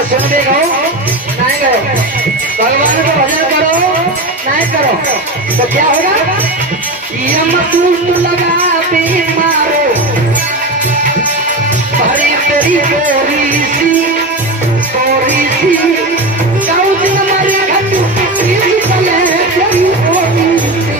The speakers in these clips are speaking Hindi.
क्या सुन दे गो नहीं गो भगवान को भजन करो नहीं करो तो क्या होगा? यमदूत लगा पे मारो भरी तेरी गोरी सी गाँव दिन हमारे घटू चले तेरी गोरी सी।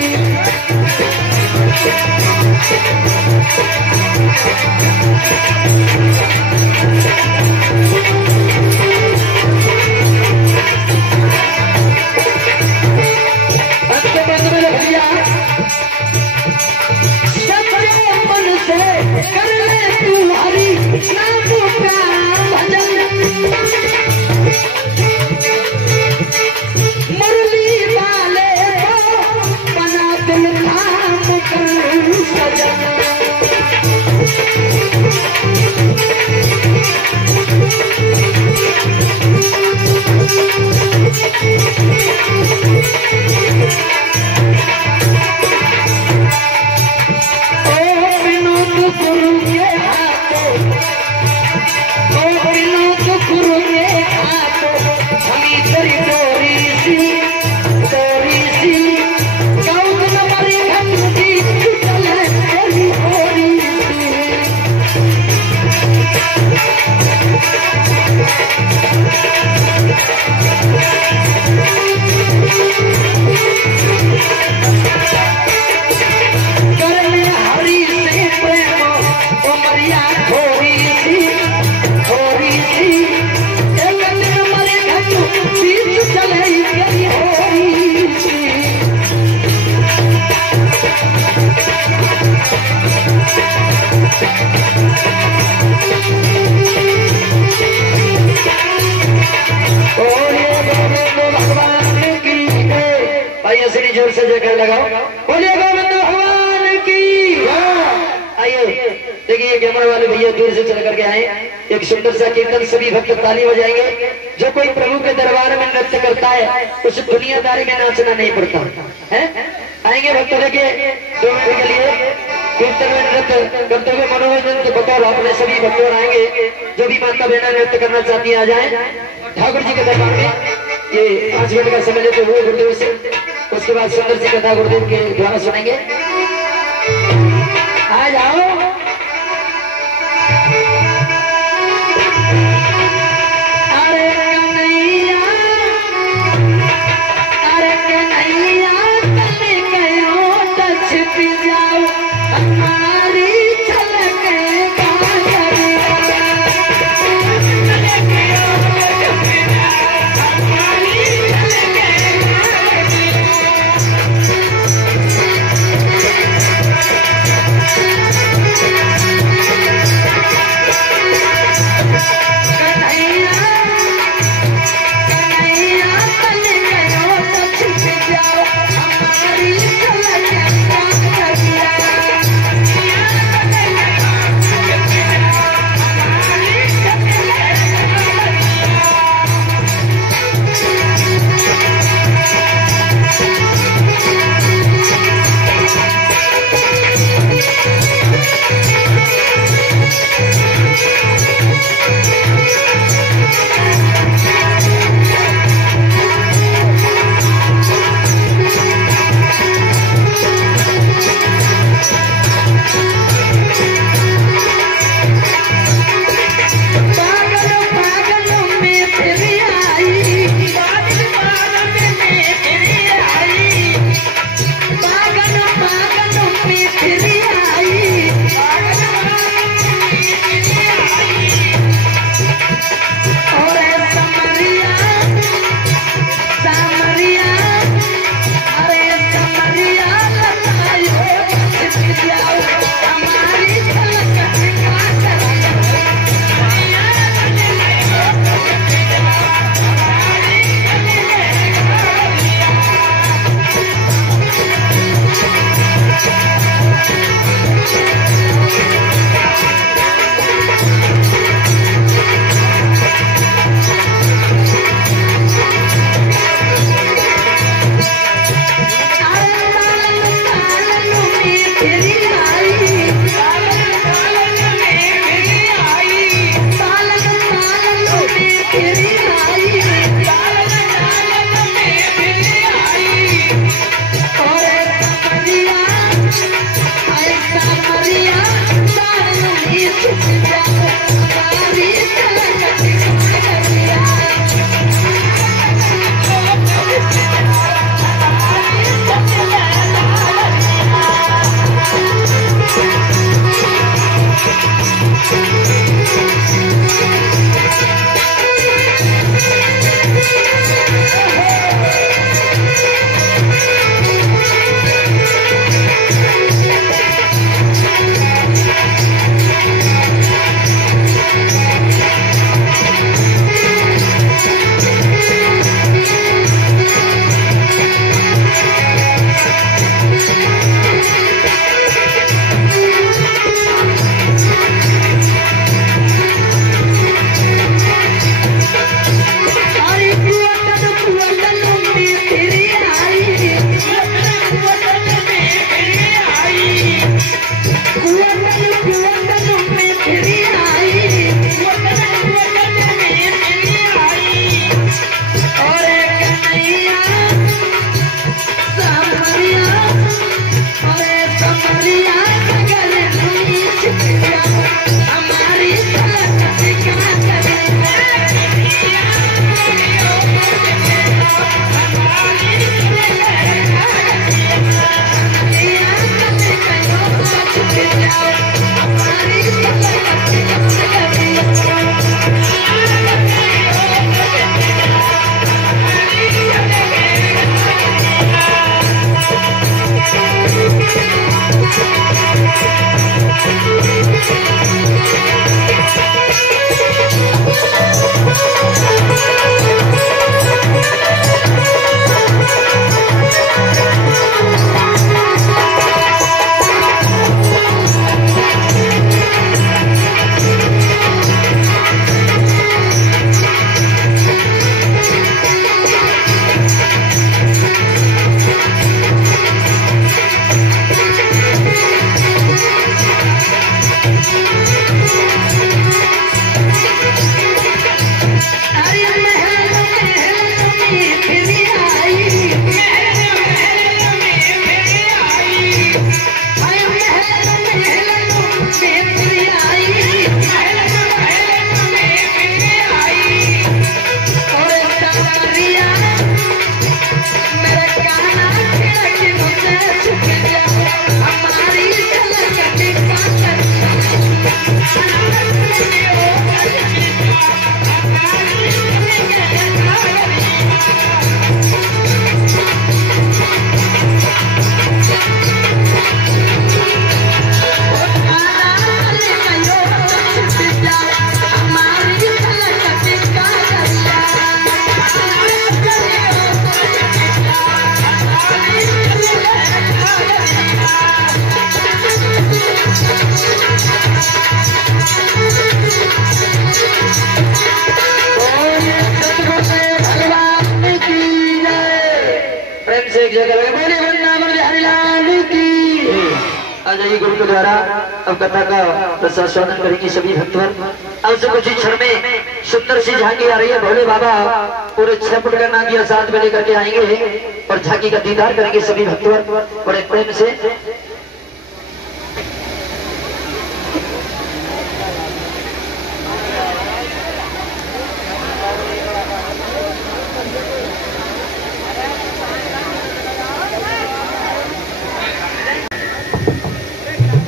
जोर से जयकार लगाओ, बोलिए गोविंद भगवान की। आइए देखिए कैमरा वाले भैया दूर से चल करके आए, एक सुंदर सा कीर्तन सभी भक्त ताली बजाएंगे। जो कोई प्रभु के दरबार में नृत्य करता है उस दुनियादारी में नाचना नहीं पड़ता है। आएंगे भक्त के 2 मिनट के लिए कीर्तन में नृत्य करते हुए मनोरंजन के बतौर अपने सभी भक्तों आएंगे। जो भी माता बहना नृत्य करना चाहती है आ जाए ठाकुर जी के दरबार में। ये 5 मिनट का समय लेते हुए गुरुदेव से, उसके बाद सुंदर सी कथा गुरुदेव के द्वारा सुनेंगे। आ जाओ जय करेंगे। बोले वृंदावन बिहारी लाल की। आ जाइए गुरु के द्वारा अब कथा का प्रशासन करेंगे सभी भक्तों। अब से कुछ ही क्षण में सुंदर सी झांकी आ रही है। भोले बाबा पूरे 6 फुट का नागिया साथ में लेकर के आएंगे और झांकी का दीदार करेंगे सभी भक्तों बड़े प्रेम से।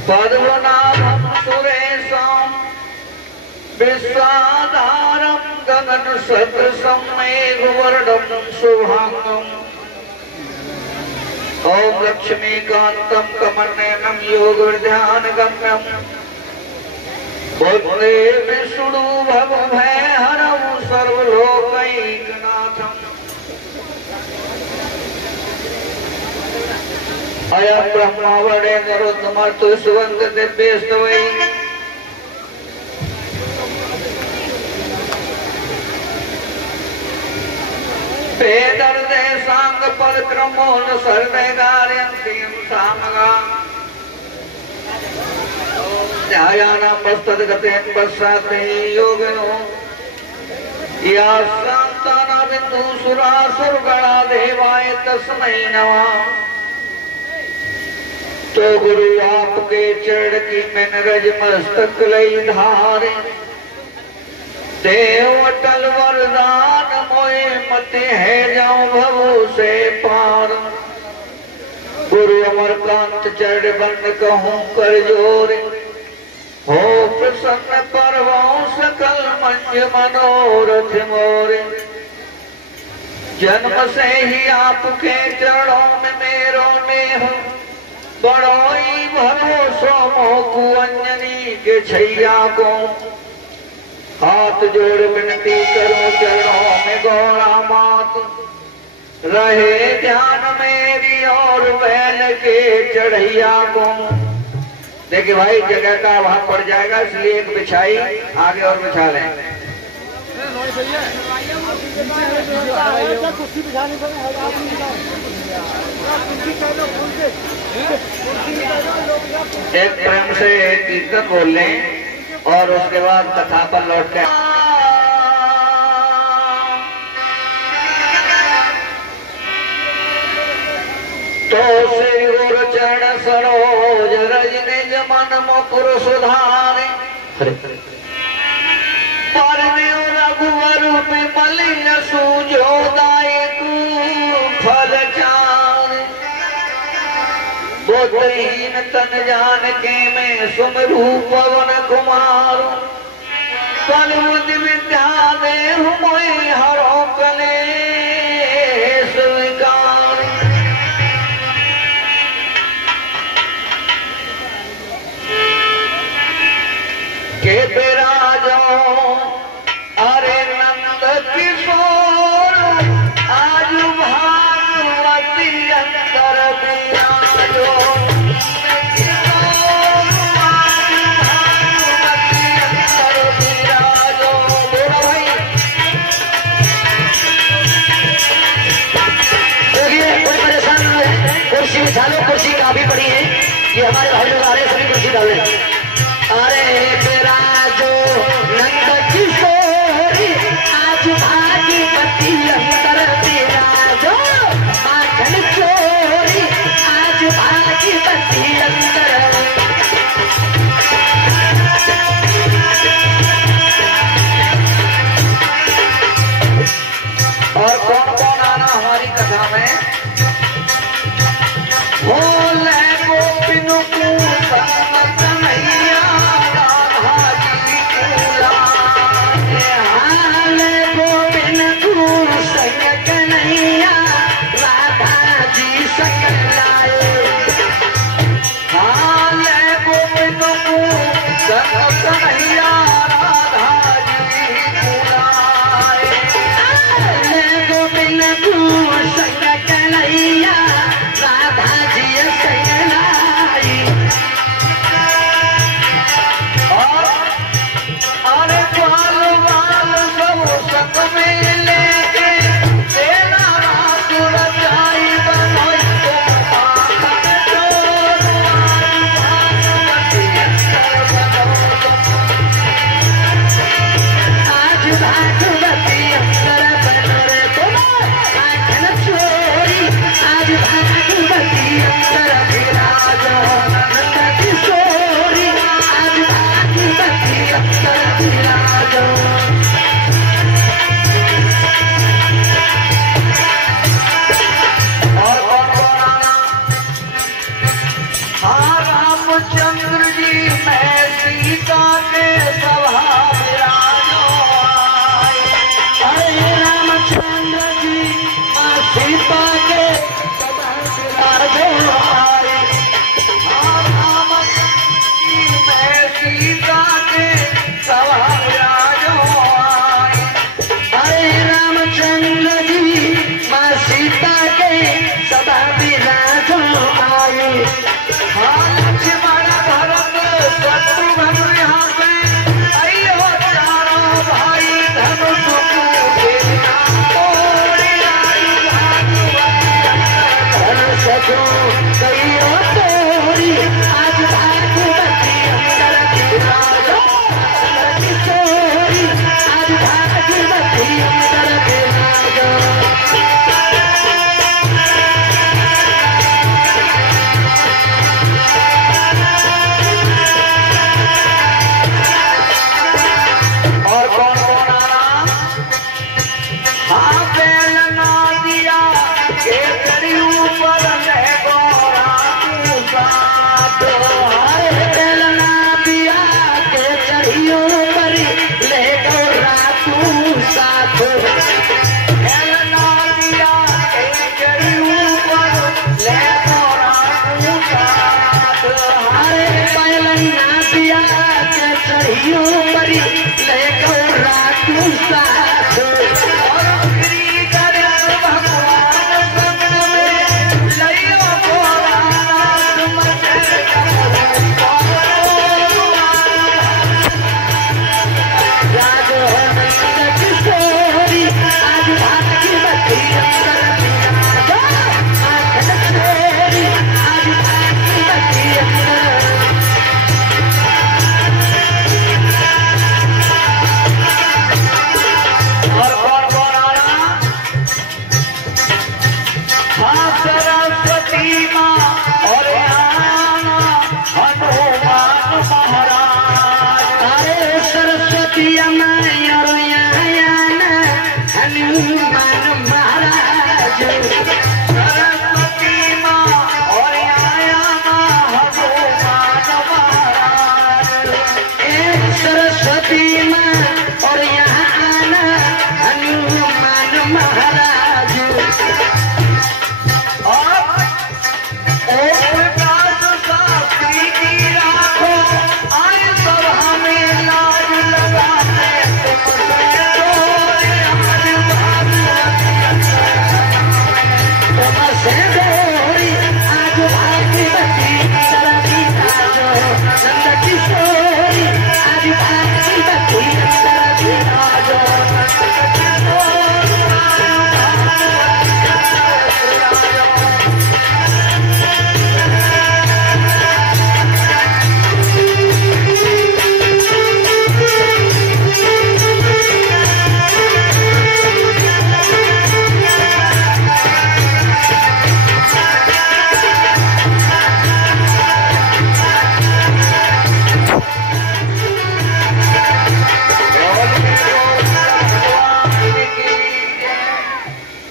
पद्मनाभं सुरेशं विश्वाधारं गगन सदृशं मेघवर्णं शुभांगं ॐ लक्ष्मीकान्तं कमलनयनं योगध्यानगम्यं वन्दे विष्णु भवभयहरं सर्वलोकैकनाथम् अयं ब्रह्मा वडे नरोत्तमर्तु सुवंद दिव्यस्तवै वेदर्दे सांग पदक्रमोन सर्वे गार्यन्तिं सामगा ध्यायानां पस्तद्गतेन पश्चाते योगिनो यासान्ताना बिन्दु सुरासुरगणा देवाय तस्मै नमः। तो गुरु आपके चरण की मैन रज मस्तक लई धारे देव अटल वरदान मोए मत है जाऊं भव से पार। गुरु अमरकांत चरण बंद कहूं कर जोरे हो प्रसन्न परवां सकल मंज मनोरथ मोरे। जन्म से ही आपके चरणों में मेरो नेह बड़ोई भरोसो मोकु अंजनी के छैया को हाथ जोड़ विनती करो चरणों में गौरा मात रहे ध्यान मेरी और बैल के चढ़ैया को। देखिए भाई जगह का अभाव पड़ जाएगा इसलिए एक बिछाई आगे और बिछा लें। एक प्रेम से कीर्तन बोल लें और उसके बाद कथा पर लौट के तो श्री गुरु चरण सरोज रज निज मन मुकुर सुधारे रघुवर मलिन सुजोदायक फल चार बोधहीन तन जान के मैं सुमरू पवन कुमार कल विद्या दे मोय हरो कले स्वीकार। के बिराजो अरे नंद किशोर आज भागवती अंतर बिराजो भागवती अंतर बनो रे बोलो आखन चोरी आज भागवती अंतर विराजो नंद किशोरी आज भागवती अंतर विराजो। रामचंद्र जी मैं सीता के सभा विराजो अरे रामचंद्र जी मां सीता के सभा विराजो आए। रामचंद्र जी मैं सीता के सभा विराजो अरे रामचंद्र जी मां सीता के सभा विराजो आए। लक्ष्मण भरत शत्रुघ्न यहाँ पे अयो चारों भाई धनुष को कईयो तोरी आज भागवती अंतर विराजो किशोरी आज भागवती अंतर विराजो। और कौन कौन आना हाँ बेल ना दिया के तेरी ऊपर ले गोरा तू साथ अरे बेलना दिया के चढ़ियो पर ले गो रातू साथ। बेल ना दिया के तेरी ऊपर ले गोरा तू साथ अरे बेलना दिया के चढ़ियो पर ले गो रातू साथ। और श्री गणेश भगवान संग में लइयो गोरा नाथ मचे राजो नंद किशोरी आज भागवती अंतर विराजो आखन चोरी आज भागवती अंतर। और कौन कौन आना हाँ सरस्वती माँ और आना हनुमान महाराज अरे सरस्वती अम्माई और याना हनुमान महाराज। सरस्वती माँ और आना हनुमान महाराज ए सरस्वती माँ और यहाँ आना हनुमान महाराज। और ओम प्रकाश शास्त्री की राखो आज सभा में लाज लगाते तुमसे डोरे आज तुमसे डोरी आज भागवती अंतर विराजो नंद किशोरी आज भागवती अंतर विराजो।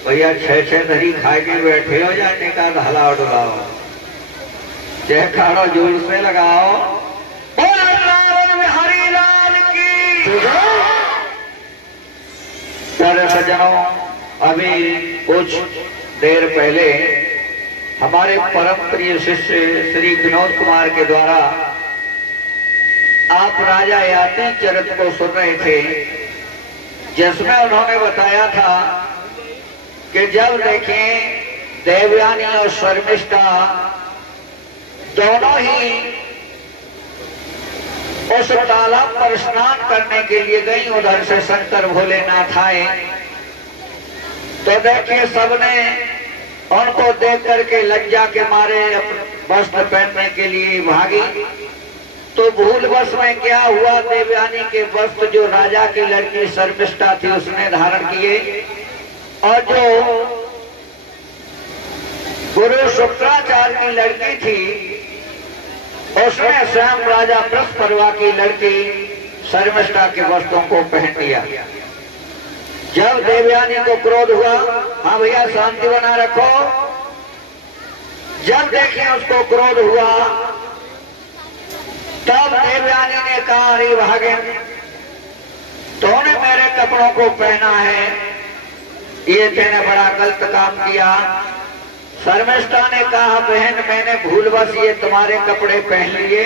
भैया छह धरी खा के बैठे हो जाने का हलाओ डुलाओ जय खाड़ो जोर से लगाओ हरी लाल की सारे सज्जनों अभी कुछ देर पहले हमारे परम प्रिय शिष्य श्री विनोद कुमार के द्वारा आप राजा याति चरित्र को सुन रहे थे जिसमें उन्होंने बताया था कि जब देखें देवयानी और शर्मिष्ठा दोनों ही उस तालाब पर स्नान करने के लिए गई, उधर से शंकर भोलेनाथ आए तो देखिए सबने उनको देख करके लज्जा के मारे वस्त्र पहनने के लिए भागी तो भूलवश में क्या हुआ, देवयानी के वस्त्र जो राजा की लड़की शर्मिष्ठा थी उसने धारण किए, और जो गुरु शुक्राचार्य की लड़की थी उसने स्वयं राजा बृहस्पति की लड़की शर्मिष्ठा के वस्त्रों को पहन लिया। जब देवयानी को क्रोध हुआ, हाँ भैया शांति बना रखो, जब देखिए उसको क्रोध हुआ तब देवयानी ने कहा, अरे भागे तूने मेरे कपड़ों को पहना है, ये तेने बड़ा गलत काम किया। शर्मिष्ठा ने कहा, बहन मैंने भूलवश ये तुम्हारे कपड़े पहन लिए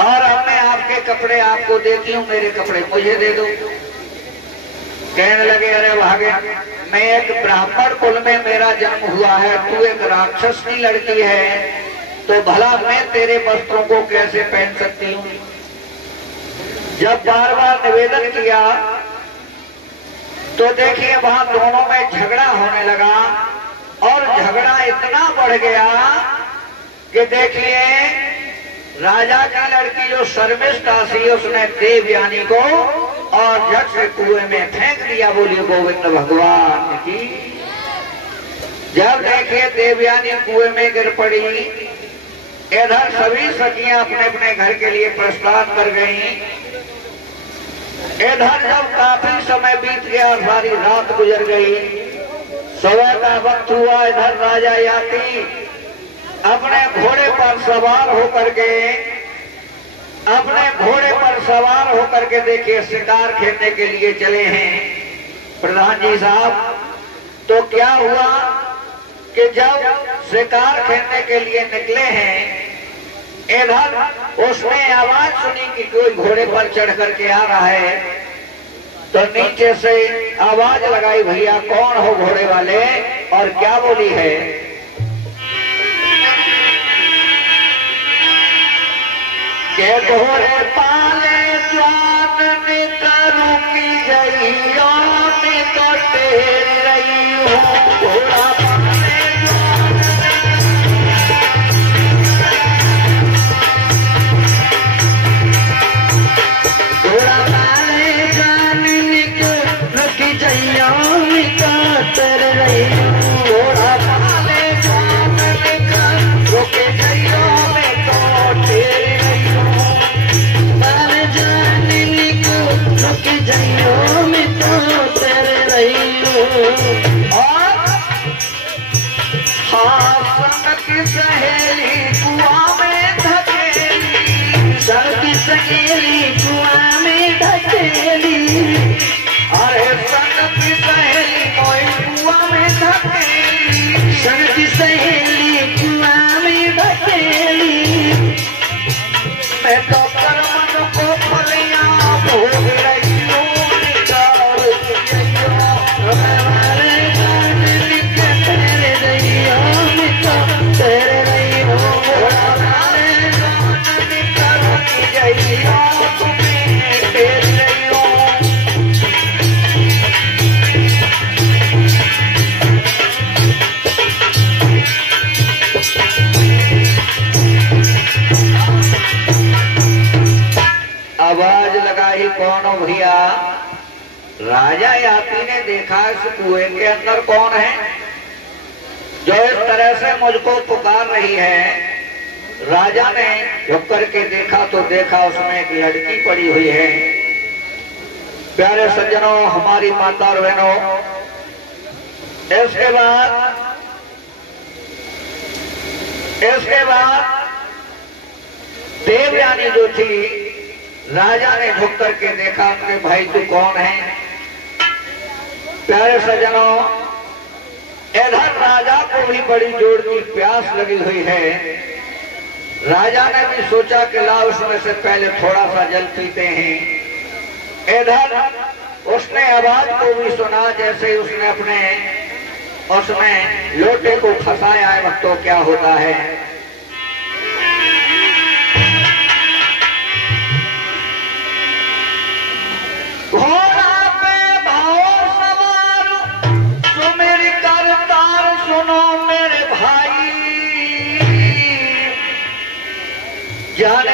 और अब मैं आपके कपड़े आपको देती हूँ, मेरे कपड़े मुझे दे दो। कहने लगे, अरे भागे मैं एक ब्राह्मण कुल में मेरा जन्म हुआ है, तू एक राक्षस की लड़की है, तो भला मैं तेरे वस्त्रों को कैसे पहन सकती हूँ। जब बार बार निवेदन किया तो देखिए वहां दोनों में झगड़ा होने लगा, और झगड़ा इतना बढ़ गया कि देखिए राजा की लड़की जो शर्मिष्ठा थी उसने देवयानी को और झट से कुएं में फेंक दिया। बोलिए गोविंद भगवान की। जब देखिए देवयानी कुएं में गिर पड़ी, इधर सभी सखियां अपने अपने घर के लिए प्रस्थान कर गईं। इधर जब काफी समय बीत गया, सारी रात गुजर गई, सुबह का वक्त हुआ, इधर राजा याति अपने घोड़े पर सवार होकर के देखिए शिकार खेलने के लिए चले हैं। प्रधान जी साहब, तो क्या हुआ कि जब शिकार खेलने के लिए निकले हैं, इधर उसने आवाज सुनी कि कोई घोड़े पर चढ़ करके आ रहा है, तो नीचे से आवाज लगाई, भैया कौन हो घोड़े वाले, और क्या बोली है, के घोड़े पाले स्वान करूं की जइयो निकटे रही हूँ, घोड़ा पाले घोड़ा पाले जान निकट जइयो निकट रही हूँ, घोड़ा पाले जान निकट जइयो निकट जइयो में तो तेरे रही और हाँ संग की सहेली कुआं में धकेली, संग की सहेली कुआं में धकेली, अरे संग की सहेली मोई कुआं में धकेली, संग की सहेली कुआं में धकेली, मैं तो कर्म को फलियां भोग रही आवाज लगाई, कौन हो भैया। राजा याति ने देखा इस कुएं के अंदर कौन है जो इस तरह से मुझको पुकार रही है। राजा ने झुक करके देखा तो देखा उसमें एक लड़की पड़ी हुई है। प्यारे सज्जनों, हमारी माता और बहनों, इसके बाद देवयानी जो थी, राजा ने झुक करके देखा उनके भाई तू कौन है। प्यारे सज्जनों, इधर राजा को भी बड़ी जोर की प्यास लगी हुई है। राजा ने भी सोचा कि ला उसमें से पहले थोड़ा सा जल पीते हैं। इधर उसने आवाज को भी सुना, जैसे उसने अपने उसमें लोटे को फंसाया है, तो क्या होता है। घोड़ा पे भाव सवार सुमेरी करतार सुनो मेरे भाई, जाने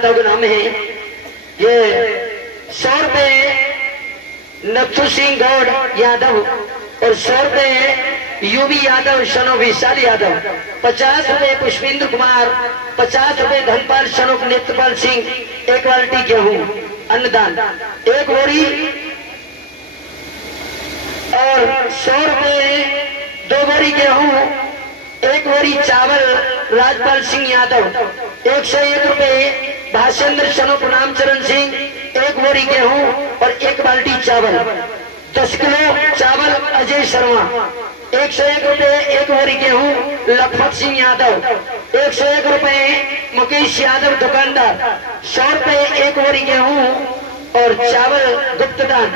राजमाताओं के नाम है। ये 100 रुपए नथु सिंह गौड़ यादव और 100 रुपए यूबी यादव शनो विशाल यादव, 50 रुपए पुष्पेंद्र कुमार, 50 रुपए धनपाल शनो नेत्रपाल सिंह, 1 बाल्टी गेहूं अन्नदान, 1 बोरी और 100 रुपए 2 बोरी गेहूं, 1 बोरी चावल राजपाल सिंह यादव, 101 रुपए भाषेंद्र शनो प्रणामचरण सिंह, 1 बोरी गेहूं और 1 बाल्टी चावल, 10 किलो चावल अजय शर्मा, 101 रुपए 1 बोरी गेहूं लखपत सिंह यादव, 101 रुपए मुकेश यादव दुकानदार, 100 रुपए 1 बोरी गेहूं और चावल गुप्तदान,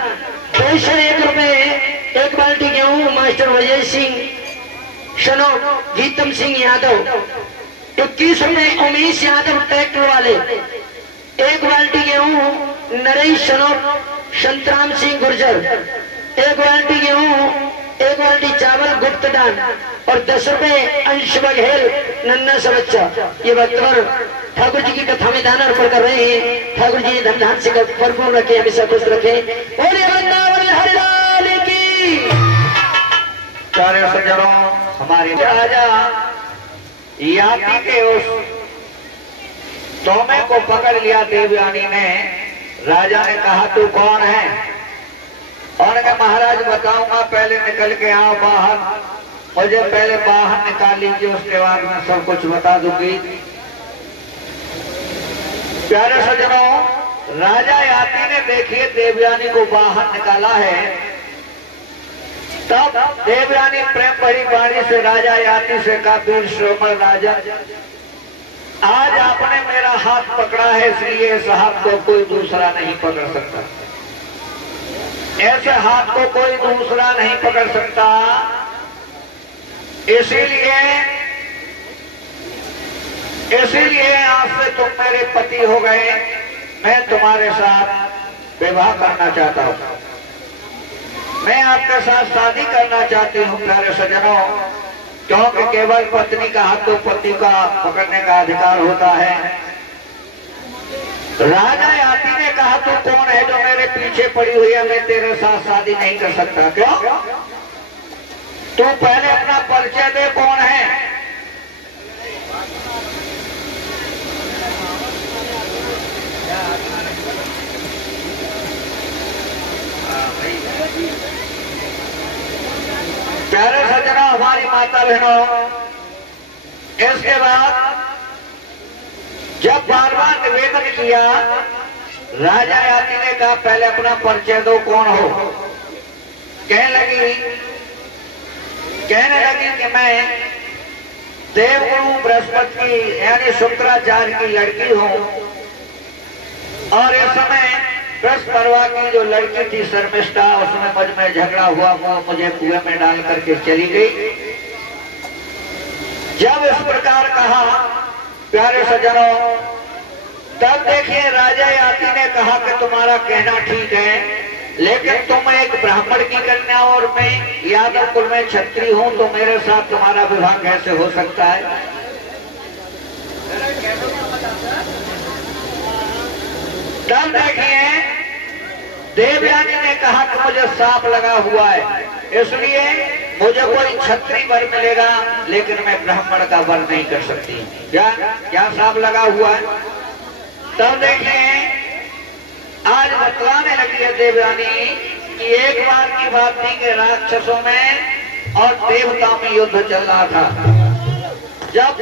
201 रुपए 1 बाल्टी गेहूं मास्टर विजय सिंह शनो गीतम सिंह यादव, 21 रुपए उमेश यादव ट्रैक्टर वाले, 1 बाल्टी गेहूं नरेश शनो संतराम सिंह गुर्जर, 1 बाल्टी गेहूं 1 बाल्टी चावल गुप्तदान और 10 रुपए अंश बघेल नन्ना सा बच्चा। ये भक्तवर ठाकुर जी की कथा में दान अर्पण कर रहे हैं। ठाकुर जी धन धान से भरपूर रखे, हमेशा खुश रखे। बोले वृंदावन हरिलाल की। सारे सज्जनों, हमारे राजा याति के उस तोमे को पकड़ लिया देवयानी ने। राजा ने कहा तू कौन है? और मैं महाराज बताऊंगा, पहले निकल के आओ बाहर, मुझे पहले बाहर निकाल लीजिए, उसके बाद मैं सब कुछ बता दूंगी। प्यारे सज्जनों, राजा याति ने देखिए देवयानी को बाहर निकाला है। तब देवयानी प्रेम भरी वाणी से राजा याति से कहा, वीर श्रोमण राजा, आज आपने मेरा हाथ पकड़ा है, इसलिए इस हाथ को कोई दूसरा नहीं पकड़ सकता। ऐसे हाथ को कोई दूसरा नहीं पकड़ सकता, इसीलिए आज से तुम मेरे पति हो गए। मैं तुम्हारे साथ विवाह करना चाहता हूँ, मैं आपके साथ शादी करना चाहती हूँ। प्यारे सज्जनों, क्योंकि केवल पत्नी का हाथ तो पति का पकड़ने का अधिकार होता है। राजा याति ने कहा तू कौन है जो मेरे पीछे पड़ी हुई है? मैं तेरे साथ शादी नहीं कर सकता। क्यों? तू पहले अपना परिचय दे, कौन है? प्यारे सज्जनों, हमारी माता बहनों, इसके बाद जब बार बार निवेदन किया, राजा याति ने कहा पहले अपना परिचय दो, कौन हो? कहने लगी कि मैं देवगुरु बृहस्पति की यानी शुक्राचार्य की लड़की हूँ, और इस समय बृहस्पति की जो लड़की थी शर्मिष्ठा, उसमें मुझ में झगड़ा हुआ, वो मुझे कुएं में डाल करके चली गई। जब इस प्रकार कहा प्यारे सज्जनों, तब देखिए राजा याति ने कहा कि तुम्हारा कहना ठीक है, लेकिन तुम एक ब्राह्मण की कन्या और मैं यादव कुल में क्षत्रिय हूं, तो मेरे साथ तुम्हारा विवाह कैसे हो सकता है? तब देखिए देवयानी ने कहा कि मुझे सांप लगा हुआ है, इसलिए मुझे कोई क्षत्रिय वर मिलेगा, लेकिन मैं ब्राह्मण का वर नहीं कर सकती। क्या सांप लगा हुआ है? तब देखिए आज बतलाने लगी है देवयानी कि एक बार की बात थी कि राक्षसों में और देवताओं में युद्ध चल रहा था। जब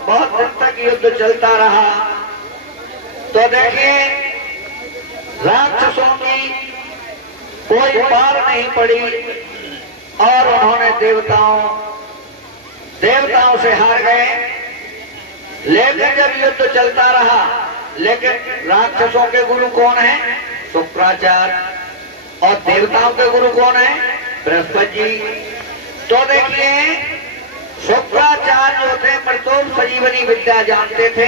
बहुत दिन तक युद्ध चलता रहा, तो देखिए राक्षसों की कोई पार नहीं पड़ी और उन्होंने देवताओं से हार गए। लेकिन जब युद्ध चलता रहा, लेकिन राक्षसों के गुरु कौन है? शुक्राचार्य, और देवताओं के गुरु कौन है? बृहस्पति जी। तो देखिए शुक्राचार्य जो थे प्रतोम संजीवनी विद्या जानते थे,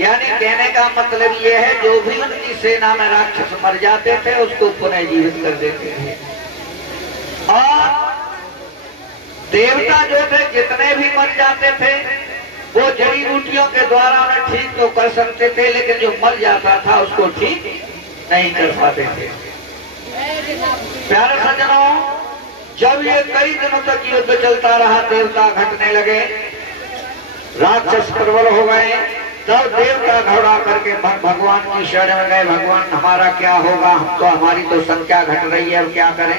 यानी कहने का मतलब ये है जो भी उनकी सेना में राक्षस मर जाते थे उसको पुनः जीवित कर देते थे। और देवता जो थे जितने भी मर जाते थे वो जड़ी बूटियों के द्वारा उन्हें ठीक तो कर सकते थे, लेकिन जो मर जाता था उसको ठीक नहीं कर पाते थे। प्यारे सज्जनों, जब ये कई दिनों तक युद्ध चलता रहा, देवता घटने लगे, राक्षस प्रबल हो गए, तब देवता घबरा करके भगवान की शरण में गए। भगवान हमारा क्या होगा, हम तो हमारी तो संख्या घट रही है, अब क्या करें।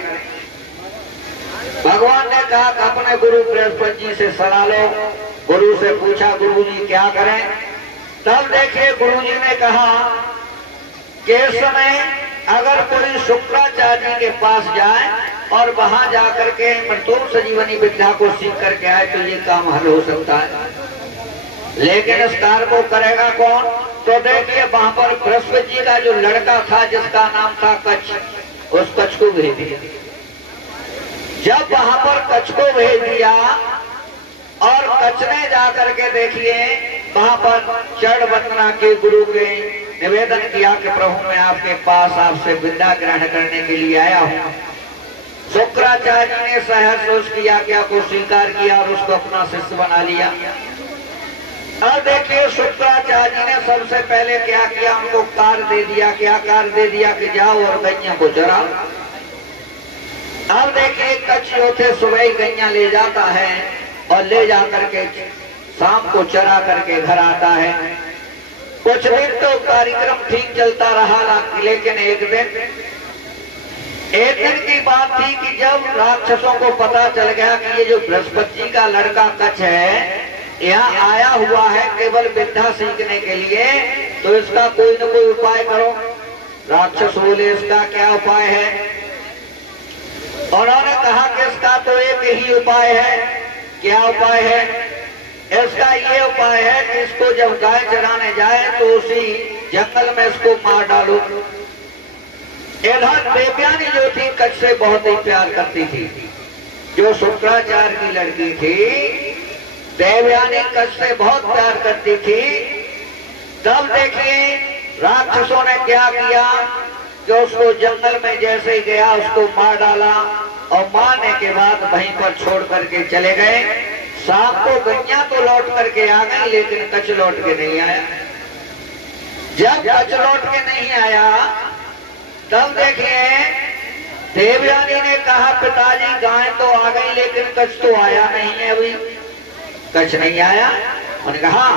भगवान ने कहा कि अपने गुरु बृहस्पति जी से सलाह लो। गुरु से पूछा, गुरु जी क्या करें। तब देखिए गुरु जी ने कहा कि इस समय अगर कोई शुक्राचार्य जी के पास जाए और वहां जाकर के मृत्युम संजीवनी विद्या को सीख करके आए तो ये काम हल हो सकता है। लेकिन इस कार्य को करेगा कौन? तो देखिए वहां पर बृहस्पति जी का जो लड़का था जिसका नाम था कच्छ, उस कच्छ को भेज दिया। जब वहां पर कच्छ को भेज दिया और कच्छ ने जाकर के देखिए वहां पर चढ़ वंदना के गुरु के निवेदन किया कि प्रभु मैं आपके पास आपसे विद्या ग्रहण करने के लिए आया हूँ। शुक्राचार्य ने सहर्ष किया, क्या को स्वीकार किया और उसको अपना शिष्य बना लिया। अब देखिए शुक्राचार्य जी ने सबसे पहले क्या किया, उनको कार्य दे दिया। क्या कार्य दे दिया कि जाओ और गैया को चराओ। अब देखिए कच्छ जो थे सुबह ही गैया ले जाता है और ले जाकर के शाम को चरा करके घर आता है। कुछ दिन तो कार्यक्रम ठीक चलता रहा, लेकिन एक दिन की बात थी कि जब राक्षसों को पता चल गया कि ये जो बृहस्पति जी का लड़का कच्छ है यहाँ आया हुआ है केवल विद्या सीखने के लिए, तो इसका कोई न कोई उपाय करो। राक्षस बोले, इसका क्या उपाय है? उन्होंने कहा कि इसका तो एक ही उपाय है। क्या उपाय है? इसका ये उपाय है कि इसको जब गाय चराने जाए तो उसी जंगल में इसको मार डालो। इधर देवयानी जो थी कच्छ से बहुत ही प्यार करती थी, जो शुक्राचार्य की लड़की थी। देवयानी कच्छ से बहुत प्यार करती थी। तब देखिए राक्षसों ने क्या किया कि उसको जंगल में जैसे ही गया उसको मार डाला और मारने के बाद वहीं पर छोड़ करके चले गए। शाम को गैया तो लौट करके आ गई, लेकिन कच्छ लौट के नहीं आया। जब कच्छ लौट के नहीं आया तब देखिए देवयानी ने कहा, पिताजी गाय तो आ गई लेकिन कच्छ तो आया नहीं है, अभी कच्छ नहीं आया। उन्होंने कहा,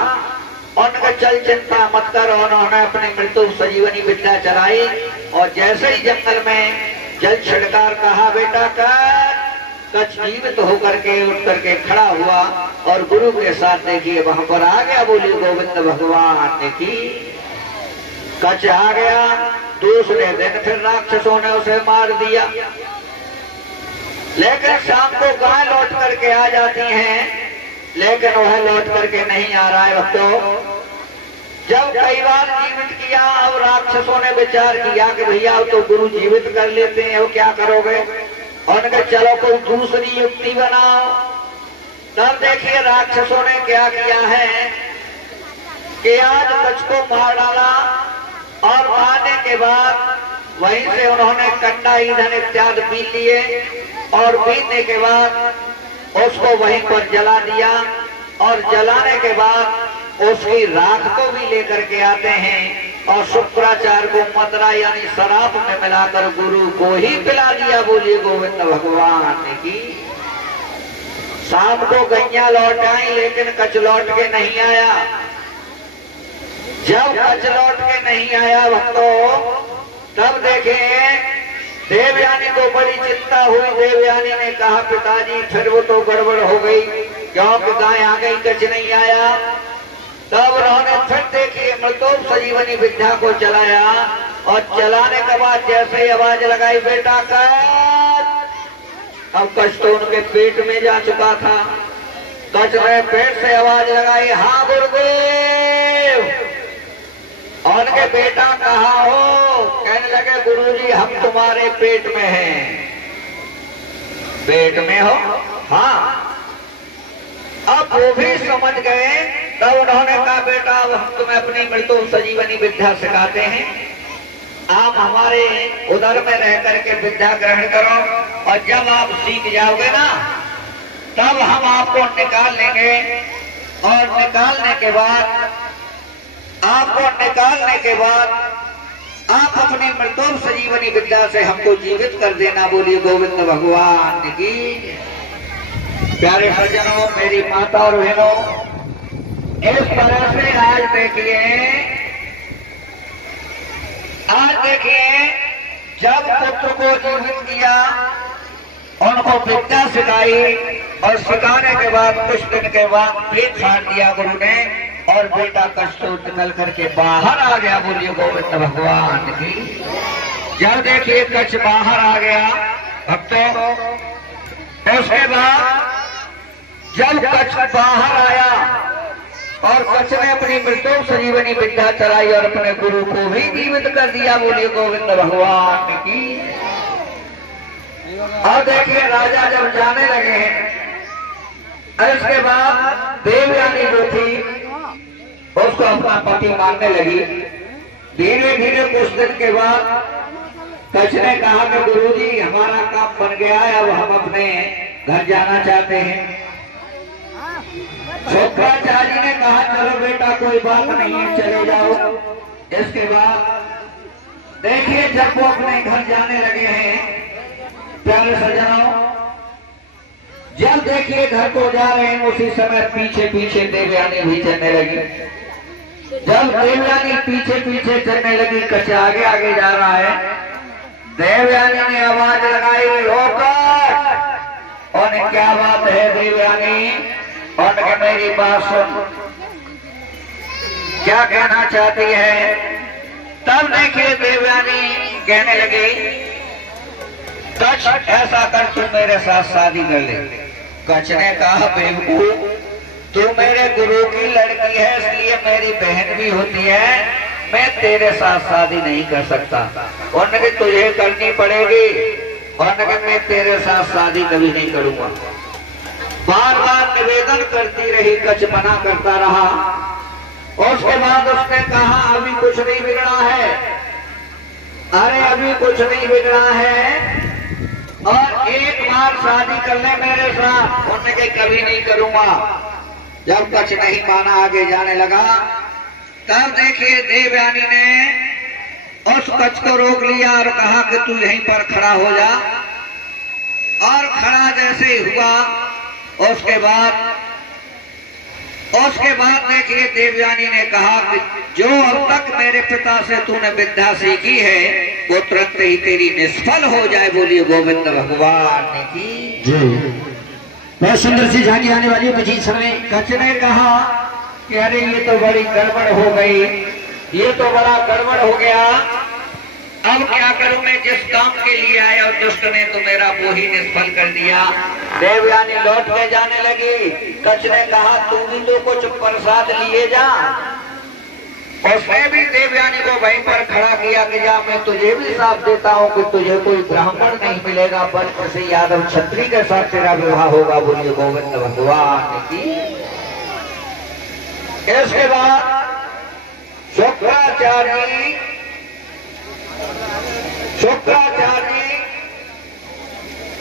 उनका चल चिंता मत कर। उन्होंने अपनी मृत्यु संजीवनी विद्या चलाई और जैसे ही जंगल में जल छिड़कार कहा, बेटा कर। कच्छ जीवित होकर के उठ करके खड़ा हुआ और गुरु के साथ देखिए वहां पर आ गया। बोली गोविंद भगवान ने की। कच्छ आ गया। दूसरे दिन फिर राक्षसों ने उसे मार दिया, लेकिन शाम को गाय लौट करके आ जाती हैं, लेकिन वह लौट करके नहीं आ रहा है। भक्तों, जब कई बार जीवित किया, अब राक्षसों ने विचार किया कि भैया अब तो गुरु जीवित कर लेते हैं, अब क्या करोगे? उनके चलो कोई दूसरी युक्ति बनाओ। तब देखिए राक्षसों ने क्या किया है कि आज कच्छ को मार डाला और मारने के बाद वहीं से उन्होंने कंडा ईंधन इत्यादि पी लिए और पीने के बाद उसको वहीं पर जला दिया और जलाने के बाद उसकी राख को भी लेकर के आते हैं और शुक्राचार्य को मदरा यानी शराब में मिलाकर गुरु को ही पिला दिया। बोलिए गोविंद भगवान की। शाम को गैया लौट आई, लेकिन कच्छ लौट के नहीं आया। जब कच्छ लौट के नहीं आया भक्तों, तब देखे देवयानी को बड़ी चिंता हुई। देवयानी ने कहा, पिताजी फिर वो तो गड़बड़ हो गई, क्योंकि गाय आ गई कच्छ नहीं आया। तब उन्होंने फिर देखिए मृत्युम संजीवनी विद्या को चलाया और चलाने के बाद जैसे ही आवाज लगाई, बेटा कच्छ। अब कच्छ तो उनके पेट में जा चुका था। कच्छ ने पेट से आवाज लगाई, हाँ गुरुदेव। उनके बेटा कहाँ हो? कहने लगे, गुरुजी हम तुम्हारे पेट में हैं। पेट में हो? हाँ। अब वो भी समझ गए। तब उन्होंने कहा, बेटा अब हम तुम्हें अपनी मृत्यु संजीवनी विद्या सिखाते हैं, आप हमारे उदर में रह करके विद्या ग्रहण करो और जब आप सीख जाओगे ना, तब हम आपको निकाल लेंगे और निकालने के बाद आप अपनी मृतों संजीवनी विद्या से हमको जीवित कर देना। बोलिए गोविंद भगवान की। प्यारे सज्जनों, मेरी माता और बहनों, इस तरह से आज देखिए जब पुत्र को जीवित किया, उनको विद्या सिखाई और सिखाने के बाद कुछ दिन के बाद पेट फाड़ दिया गुरु ने और बेटा कष्ट निकल करके बाहर आ गया। बोलिए गोविंद भगवान की। जब देखिए कच्छ बाहर आ गया भक्तों, उसके बाद जब कच्छ बाहर आया और कच्छ ने अपनी मृत्यु संजीवनी विद्या चलाई और अपने गुरु को भी जीवित कर दिया। बोलिए गोविंद भगवान की। और देखिए राजा जब जाने लगे हैं, इसके बाद देवयानी जो थी उसको अपना पति मानने लगी। धीरे धीरे कुछ दिन के बाद कच्छ ने कहा कि गुरुजी हमारा काम बन गया है, अब हम अपने घर जाना चाहते हैं। शुक्राचार्य ने कहा चलो बेटा कोई बात नहीं है, चले जाओ। इसके बाद देखिए जब वो अपने घर जाने लगे हैं, प्यारे सज्जनों, जब देखिए घर को जा रहे हैं उसी समय पीछे पीछे देवयानी भी चलने लगी। जब देवयानी पीछे पीछे चलने लगी, कच्छ आगे आगे जा रहा है, देवयानी ने आवाज लगाई, रोकर। और क्या बात है देवयानी? और मेरी बात सुन, क्या कहना चाहती है? तब देखिए देवयानी कहने लगी, कच्छ ऐसा कर तू मेरे साथ शादी कर ले। कच्छ ने कहा बेवकूफ, तू मेरे गुरु की लड़की है, इसलिए मेरी बहन भी होती है, मैं तेरे साथ शादी नहीं कर सकता। उन्होंने तुझे करनी पड़ेगी। उन्होंने मैं तेरे साथ शादी कभी नहीं करूंगा। बार बार निवेदन करती रही, कच्छ मना करता रहा। उसके बाद उसने कहा अभी कुछ नहीं बिगड़ा है, अरे अभी कुछ नहीं बिगड़ा है, और एक बार शादी कर ले मेरे साथ। उन्होंने कभी नहीं करूंगा। जब कच्छ नहीं माना, आगे जाने लगा, तब देखिए देवयानी ने उस कच्छ को रोक लिया और कहा कि तू यहीं पर खड़ा हो जा। और खड़ा जैसे ही हुआ, उसके बाद देखिए देवयानी ने कहा कि जो अब तक मेरे पिता से तूने विद्या सीखी है वो तुरंत ही तेरी निष्फल हो जाए। बोलिए गोविंद भगवान की जी। बहुत सुंदर सी झांकी आने वाली है कुछ ही समय। कच्छ ने कहा कि अरे ये तो बड़ी गड़बड़ हो गई, ये तो बड़ा गड़बड़ हो गया, अब क्या करूं मैं? जिस काम के लिए आया और दुष्ट ने तो मेरा वो ही निष्फल कर दिया। देवयानी लौट के जाने लगी। कच्छ ने कहा तू भी तो कुछ प्रसाद लिए जा। उसने भी देवयानी को वहीं पर खड़ा किया कि जा, मैं तुझे भी साफ देता हूं कि तुझे कोई ब्राह्मण नहीं मिलेगा, बल्कि किसी यादव क्षत्रिय के साथ तेरा विवाह होगा। बोलिए गोविंद भगवान की। इसके बाद शुक्राचार्य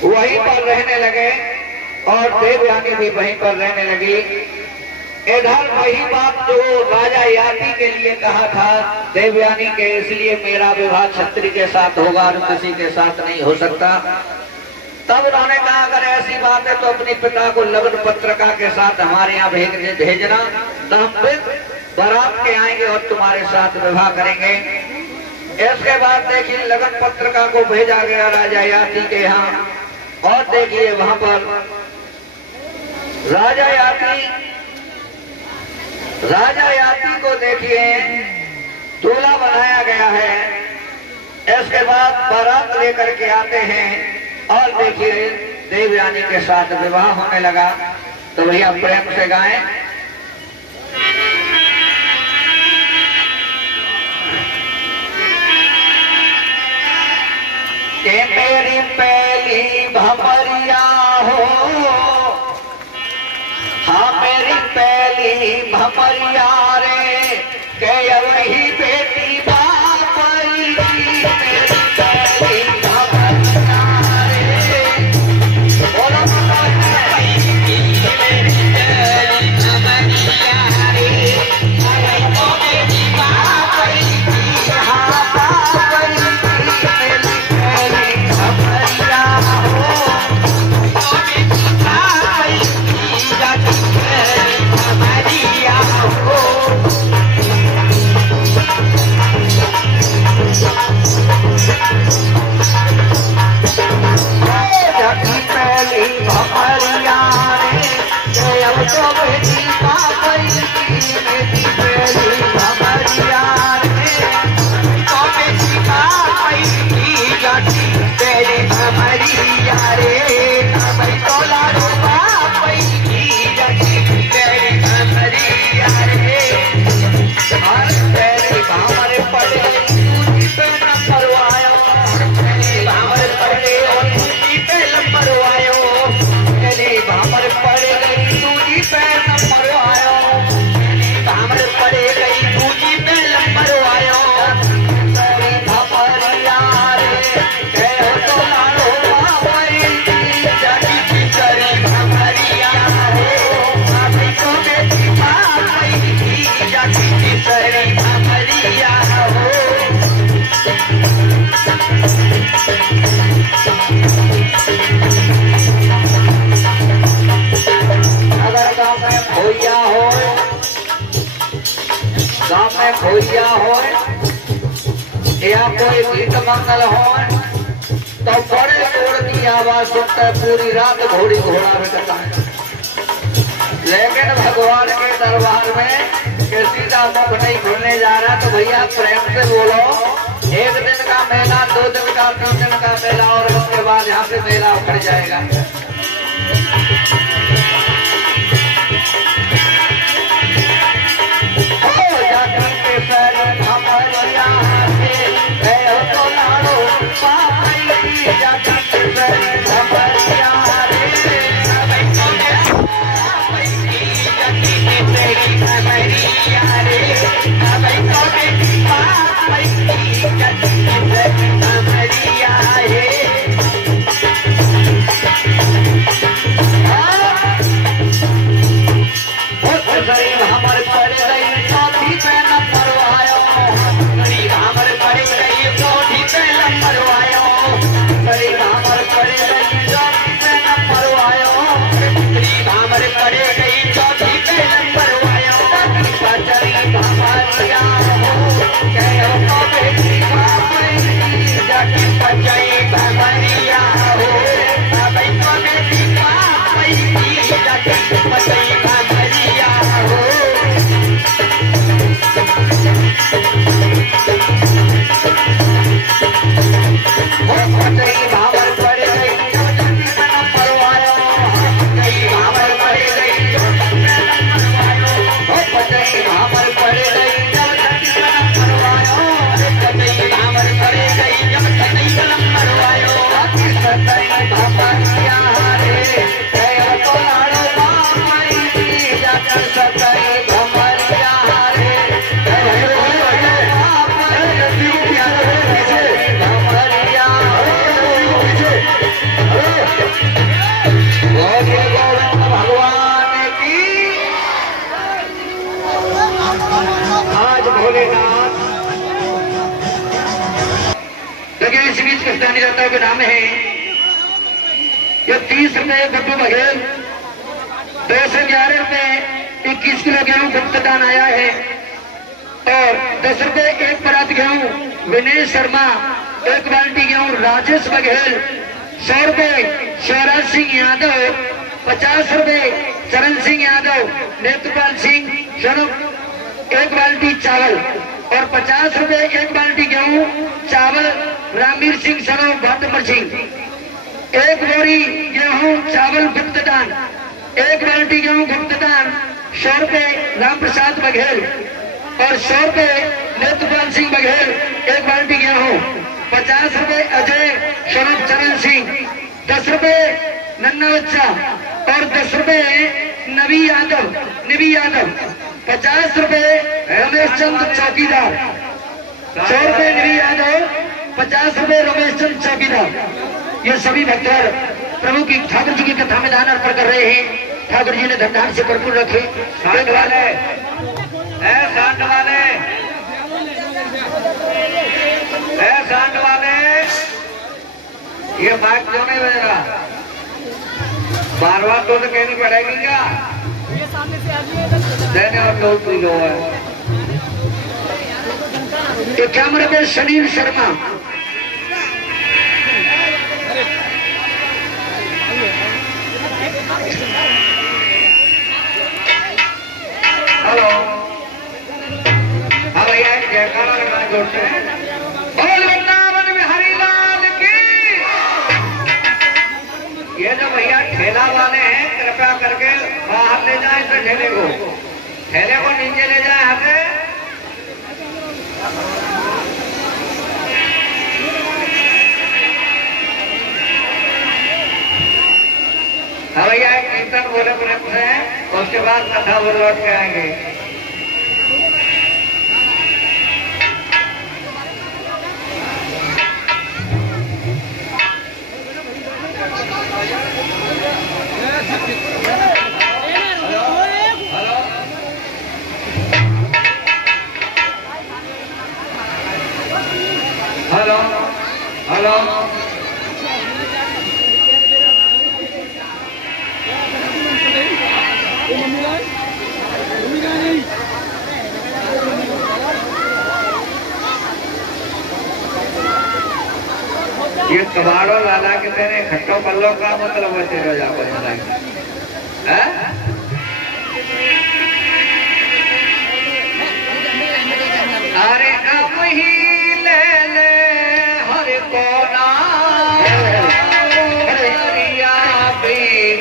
वहीं पर रहने लगे और देवयानी भी वहीं पर रहने लगी। इधर वही बात जो राजा याति के लिए कहा था देवयानी के, इसलिए मेरा विवाह क्षत्रिय के साथ होगा और किसी के साथ नहीं हो सकता। तब उन्होंने कहा अगर ऐसी बात है तो अपने पिता को लगन पत्रिका के साथ हमारे यहाँ भेजना, तो हम फिर बारात के आएंगे और तुम्हारे साथ विवाह करेंगे। इसके बाद देखिए लगन पत्रिका को भेजा गया राजा याति के यहाँ, और देखिए वहां पर राजा याति को देखिए दूल्हा बनाया गया है। इसके बाद बारात लेकर के आते हैं और देखिए देवयानी के साथ विवाह होने लगा। तो भैया प्रेम से गाएं। के मेरी पहली भमरिया हो, हाँ मेरी पहली भमरिया रे, के वही बेटी बापरी, मेरी पहली भमरिया रे। बोलो मेरी पहली भमरिया या कोई गीत मंगल हो तो बड़े जोर की आवाज सुनता है, पूरी रात घोड़ी घोड़ा बिकता है। लेकिन भगवान के दरबार में किसी का मुख नहीं खुलने जा रहा, तो भैया प्रेम से बोलो, एक दिन का मेला, 2 दिन का, 3 दिन का मेला, और उसके बाद यहाँ से मेला उखड़ जाएगा। दाता के नाम है ये 30 रुपए बब्बू बघेल, 211 रुपए 21 किलो गेहूं गुप्त दान आया है, और 10 रुपए 1 परात गेहूं विनय शर्मा, 1 बाल्टी गेहूं राजेश बघेल, 100 रुपए शिवराज सिंह यादव, 50 रुपए चरण सिंह यादव, नेत्रपाल सिंह स्वरूप 1 बाल्टी चावल, और 50 रुपए 1 बाल्टी गेहूं चावल रामवीर सिंह सरो भाटमर सिंह, 1 बोरी गेहूं चावल गुप्त दान, 1 बाल्टी गेहूं गुप्त दान 100 रुपए राम प्रसाद बघेल, और 100 रुपए नेत्रपाल सिंह बघेल 1 बाल्टी गेहूं, 50 रुपए अजय स्वरूप चरण सिंह, 10 रुपए नन्ना बच्चा, और 10 रुपए निवि यादव, 50 रुपए रमेश चंद चौकीदार, 100 रुपए निवि यादव, 50 रुपए रमेश चंद चौकीदार। ये सभी भक्तों प्रभु की ठाकुर जी की कथा में दान अर्पण कर रहे हैं। ठाकुर जी ने धनधान से भरपूर रखे। सांड वाले ये माइक क्यों नहीं बज रहा? बार तो कहनी पड़ेगी क्या? देने और लोग किलो है। कैमरे में सुनील शर्मा, हेलो, हाँ भैया जयकारा लगाना जोड़ते हैं। बोल वृंदावन बिहारी लाल की। ये जो भैया ठेला वाले हैं कृपया करके बाहर ले जाए इस ठेले को नीचे ले जाए यहाँ से। हाँ भैया कीर्तन बोले प्रेम से, उसके बाद कथा वो लौट के आएंगे। हेलो हेलो ये कबाड़ो लाला के तेरे खट्टो पल्लो का मतलब है तेरे जाको हैं? अरे अब ही ले ले हर को नाम हरिया बेटी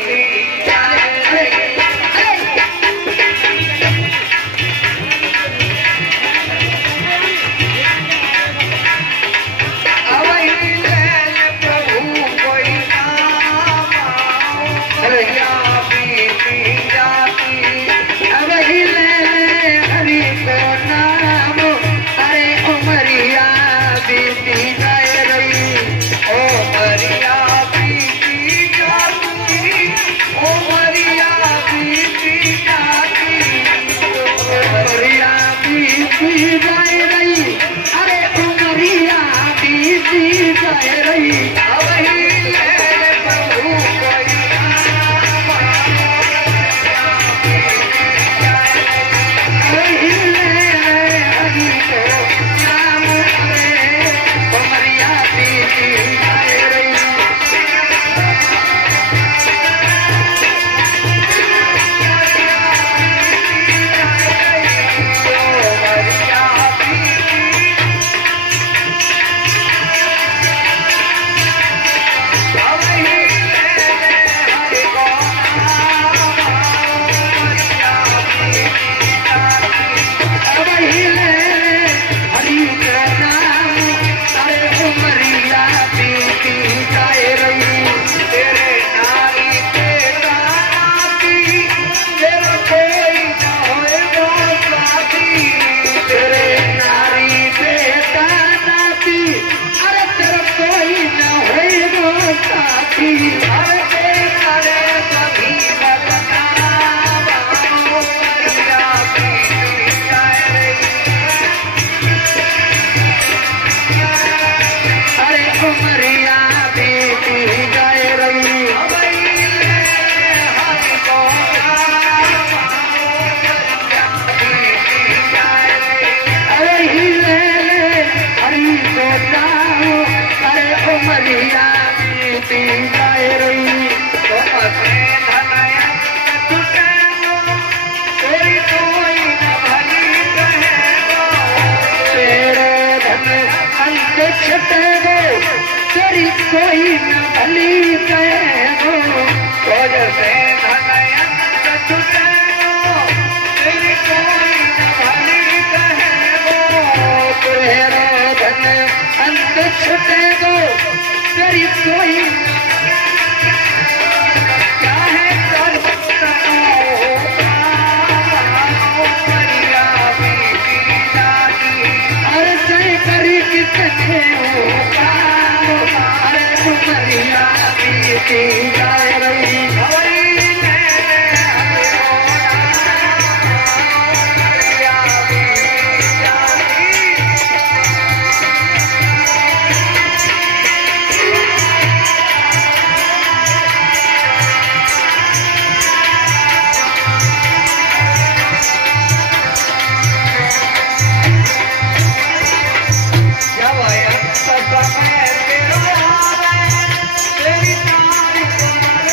तेरी कोई न भली कहो से तेरी कोई न भली कहो तेरे धन अंत छुटे गो तेरी कोई क्या है कर अरे जय करी कितने जा रही तेरी तारीफ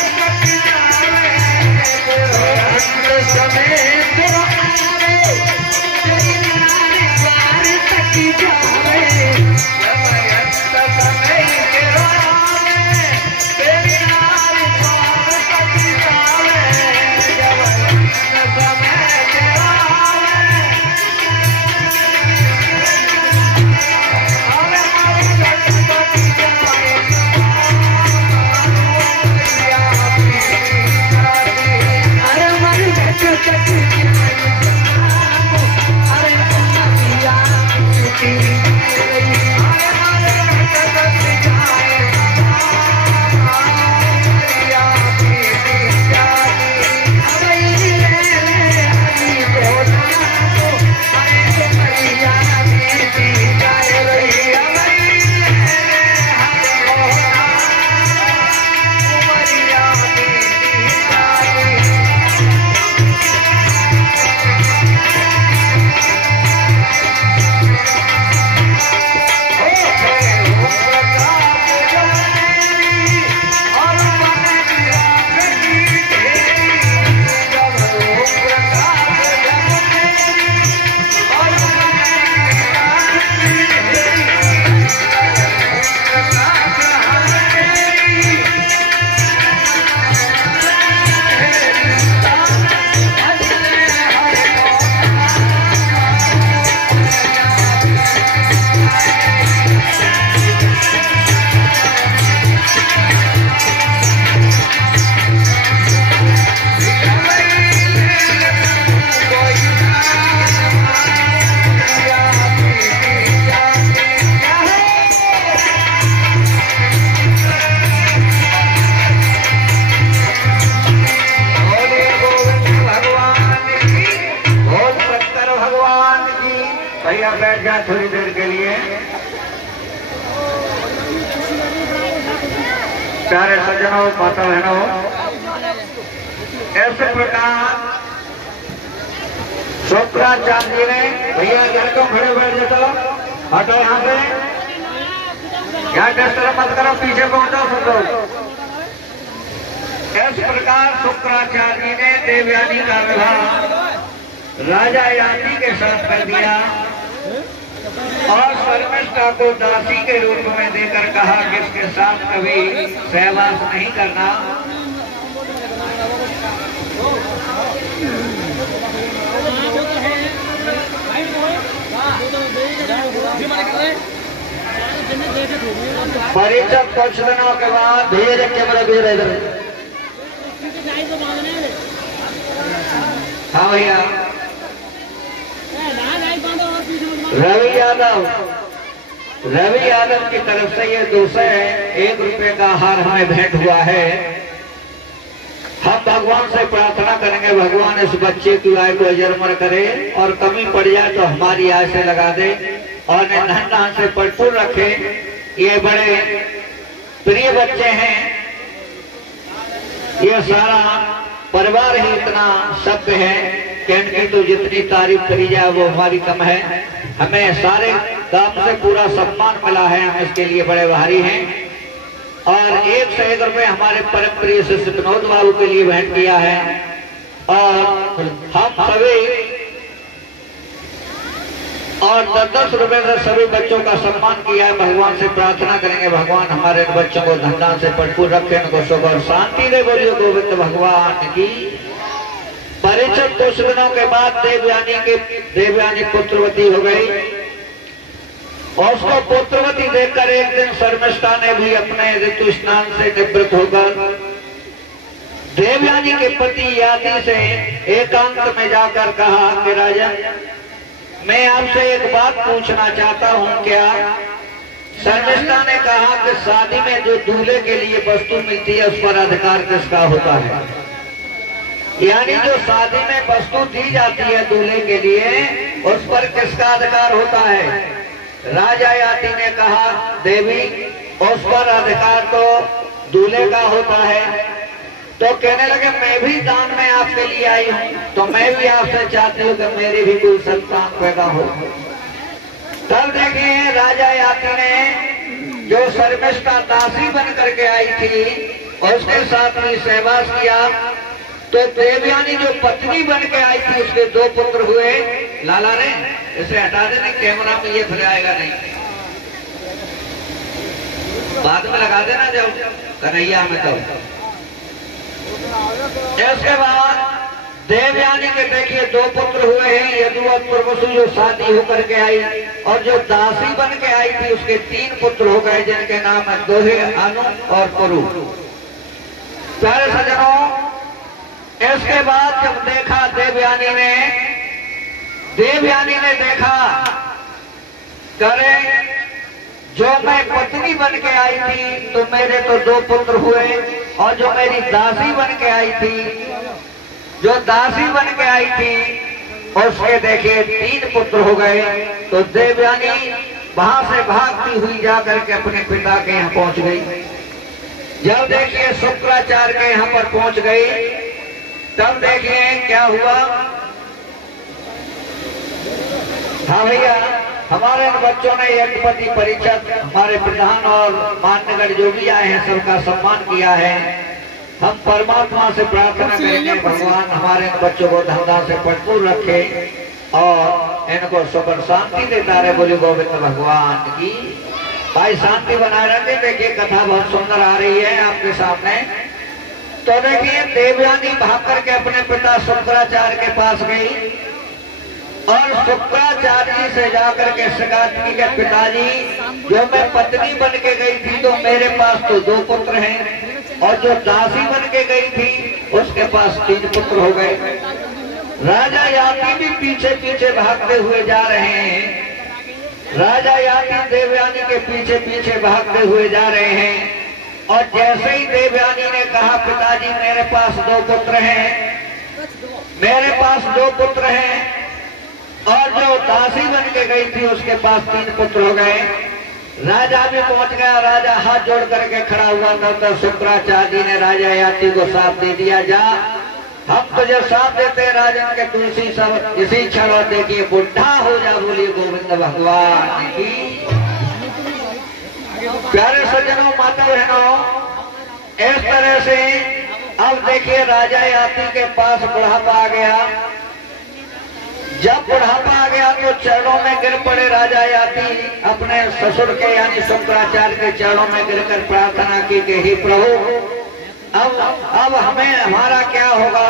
प्यारे सज्जनों, माता बहनों, ऐसे प्रकार शुक्राचार्य जी ने, भैया लड़कों खड़े बैठ जाओ, हटो यहाँ से, यहाँ डिस्टर्ब मत करो, पीछे पहुंचो सब लोग। इस प्रकार शुक्राचार्य जी ने देवयानी का विवाह राजा याति के साथ कर दिया और शर्मिष्ठा को दासी के रूप में देकर कहा कि इसके साथ कभी सहवास नहीं करना। परिचय कुछ दिनों के बाद धीरे कैमरा भी रह गए। हाँ भैया, रवि यादव की तरफ से ये 201 रुपए का हार हमें भेंट हुआ है। हम भगवान से प्रार्थना करेंगे, भगवान इस बच्चे की आय को अजरमर करे और कमी पड़ जाए तो हमारी आय से लगा दे और धन से भरपूर रखे। ये बड़े प्रिय बच्चे हैं, ये सारा परिवार ही इतना सभ्य है कि इनकी तो जितनी तारीफ करी जाए वो हमारी कम है। हमें सारे काम से पूरा सम्मान मिला है, हम इसके लिए बड़े भारी हैं। और 1 से 1 रुपए हमारे परम प्रिय शिष्य विनोद बाबू के लिए भेंट किया है और हम सभी और 10-10 रुपए से सभी बच्चों का सम्मान किया है। भगवान से प्रार्थना करेंगे, भगवान हमारे बच्चों को धन से भरपूर रखे, उनको सुख और शांति दे। बोलिए गोविंद भगवान की। परिचय कुछ दिनों के बाद देवयानी पुत्रवती हो गई और उसको पुत्रवती देखकर एक दिन शर्मिष्ठा ने भी अपने ऋतु स्नान से निवृत्त होकर देवयानी के पति याति से एकांत में जाकर कहा कि राजन, मैं आपसे एक बात पूछना चाहता हूं। क्या? शर्मिष्ठा ने कहा कि शादी में जो दूल्हे के लिए वस्तु मिलती है उस पर अधिकार किसका होता है? यानी जो शादी में वस्तु दी जाती है दूल्हे के लिए उस पर किसका अधिकार होता है? राजा याति ने कहा, देवी उस पर अधिकार तो दूल्हे का होता है। तो कहने लगे, मैं भी दान में आपके लिए आई हूँ, तो मैं भी आपसे चाहती हूँ कि मेरी भी कोई संतान पैदा हो। तब देखिए राजा याति ने जो शर्मिष्ठा दासी बन करके आई थी उसके साथ भी सहवास किया। तो देवयानी जो पत्नी बन के आई थी उसके 2 पुत्र हुए। लाला रे इसे हटा देने, कैमरा में ये फिर आएगा नहीं, बाद में लगा देना जब कन्हैया में। तो इसके बाद देवयानी के देखिए 2 पुत्र हुए हैं। यदु और प्रभुसु जो शादी होकर के आई और जो दासी बन के आई थी उसके 3 पुत्र हो गए जिनके नाम है दोहे, अनु और पुरु। प्यारे सज्जनों, इसके बाद जब देखा देवयानी ने देखा करे जो मैं पत्नी बन के आई थी तो मेरे तो 2 पुत्र हुए और जो मेरी दासी बन के आई थी उसके देखिए 3 पुत्र हो गए। तो देवयानी वहां से भागती हुई जाकर के अपने पिता के यहाँ पहुंच गई। जब देखिए शुक्राचार्य के यहाँ पर पहुंच गई तब देखिए क्या हुआ। हाँ भैया, हमारे बच्चों ने यज्ञपति परिषद, हमारे प्रधान और मान्यगढ़ जो भी आए हैं सबका सम्मान किया है। हम परमात्मा से प्रार्थना करेंगे भगवान हमारे बच्चों को धंधा से भरपूर रखे और इनको सुख और शांति देता रहे। बोले गोविंद भगवान की। भाई शांति बनाए रखे। देखिए कथा बहुत सुंदर आ रही है आपके सामने। तो देखिए देवयानी भाग करके अपने पिता शुक्राचार्य के पास गई और शुक्राचार्य जी से जाकर के शिकायत की के पिताजी, जो मैं पत्नी बन के गई थी तो मेरे पास तो 2 पुत्र हैं और जो दासी बन के गई थी उसके पास 3 पुत्र हो गए। राजा याति भी पीछे पीछे भागते हुए जा रहे हैं। राजा याति देवयानी के पीछे पीछे भागते हुए जा रहे हैं और जैसे ही देवयानी ने कहा, पिताजी मेरे पास 2 पुत्र हैं, और जो दासी बन के गई थी उसके पास 3 पुत्र हो गए। राजा भी पहुंच गया। राजा हाथ जोड़ करके खड़ा हुआ था तो शुक्राचार्य जी ने राजा याति को साथ दे दिया, जा हम तुझे साथ देते राजन के तुलसी सब इसी क्षण और देखिए बुढ़ा हो जा। बोलिए गोविंद भगवान की। प्यारे सज्जनों माता बहनों, इस तरह से अब देखिए राजा याति के पास बुढ़ापा आ गया। जब बुढ़ापा आ गया तो चरणों में गिर पड़े राजा याति। अपने ससुर के यानी शुक्राचार्य के चरणों में गिरकर प्रार्थना की कि हे प्रभु अब हमें हमारा क्या होगा।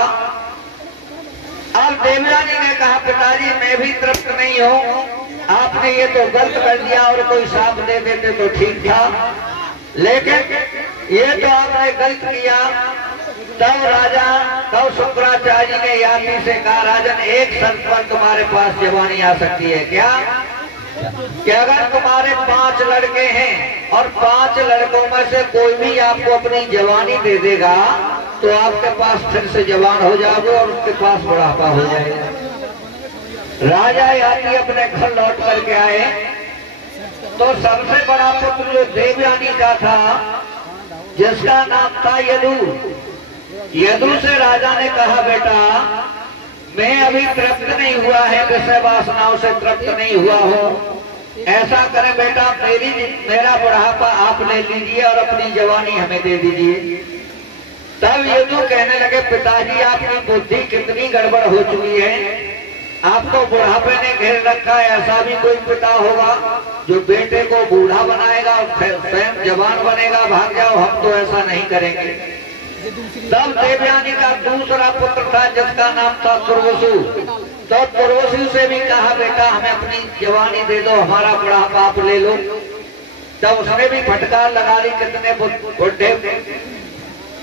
अब देवयानी ने कहा पिताजी मैं भी तृप्त नहीं हूँ, आपने ये तो गलत कर दिया और कोई शाप दे देते तो ठीक था, लेकिन ये तो आपने गलत किया। तब शुक्राचार्य जी ने याति से कहा राजन एक शर्त पर तुम्हारे पास जवानी आ सकती है क्या, कि अगर तुम्हारे 5 लड़के हैं और 5 लड़कों में से कोई भी आपको अपनी जवानी दे देगा तो आपके पास फिर से जवान हो जाओगे और उसके पास बुढ़ापा हो जाएगा। राजा याति अपने घर लौट करके आए तो सबसे बड़ा पुत्र जो देवयानी का था जिसका नाम था यदु, यदु से राजा ने कहा बेटा मैं अभी तृप्त नहीं हुआ है, विषय वासनाओं से तृप्त नहीं हुआ हूँ, ऐसा करें बेटा मेरा बुढ़ापा आप ले लीजिए और अपनी जवानी हमें दे दीजिए। तब यदु कहने लगे पिताजी आपकी बुद्धि कितनी गड़बड़ हो चुकी है, आपको बुढ़ापे ने घेर रखा है। ऐसा भी कोई पिता होगा जो बेटे को बूढ़ा बनाएगा और स्वयं जवान बनेगा, भाग जाओ, हम तो ऐसा नहीं करेंगे। तब देवयानी का दूसरा पुत्र था जिसका नाम था पुरवसु। तो पुरवसु से भी कहा बेटा हमें अपनी जवानी दे दो, हमारा बुढ़ापा आप ले लो। तब उसने भी फटकार लगा ली कितने बुढ़े,